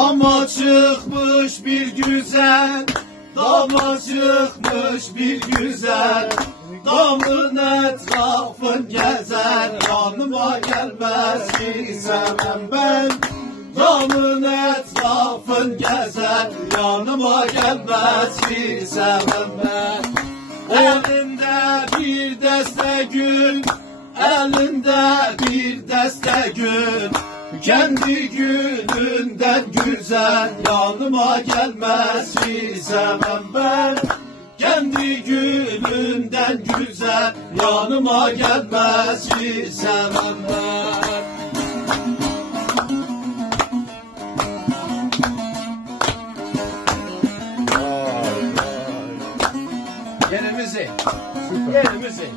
Dama çıkmış bir güzel, dama çıkmış bir güzel. Damın etrafın gezer, yanıma gelmez ki sevmem ben. Damın etrafın gezer, yanıma gelmez ki sevmem ben. Elinde bir deste gül, elinde bir deste gül. Kendi gülünden güzel, yanıma gelmez ki sevmem ben. Kendi gülünden güzel, yanıma gelmez ki sevmem ben. Yerimizi, yerimizi.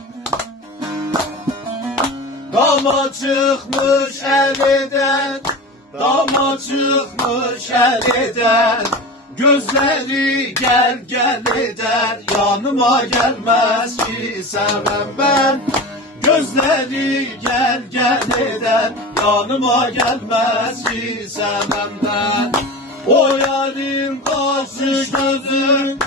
Dama çıkmış elden, dama çıkmış elden. Gözleri gel gel eder, yanıma gelmez ki sevmem ben. Gözleri gel gel eder, yanıma gelmez ki sevmem ben. O yarın kaşış gözü,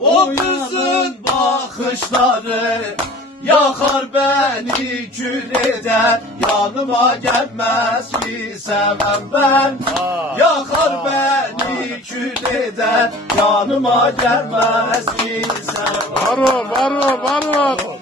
o kızın bakışları yakar beni kül eder, yanıma gelmez ki sevmem ben. Yakar beni kül eder, yanıma gelmez ki sevmem. Bravo, bravo, bravo.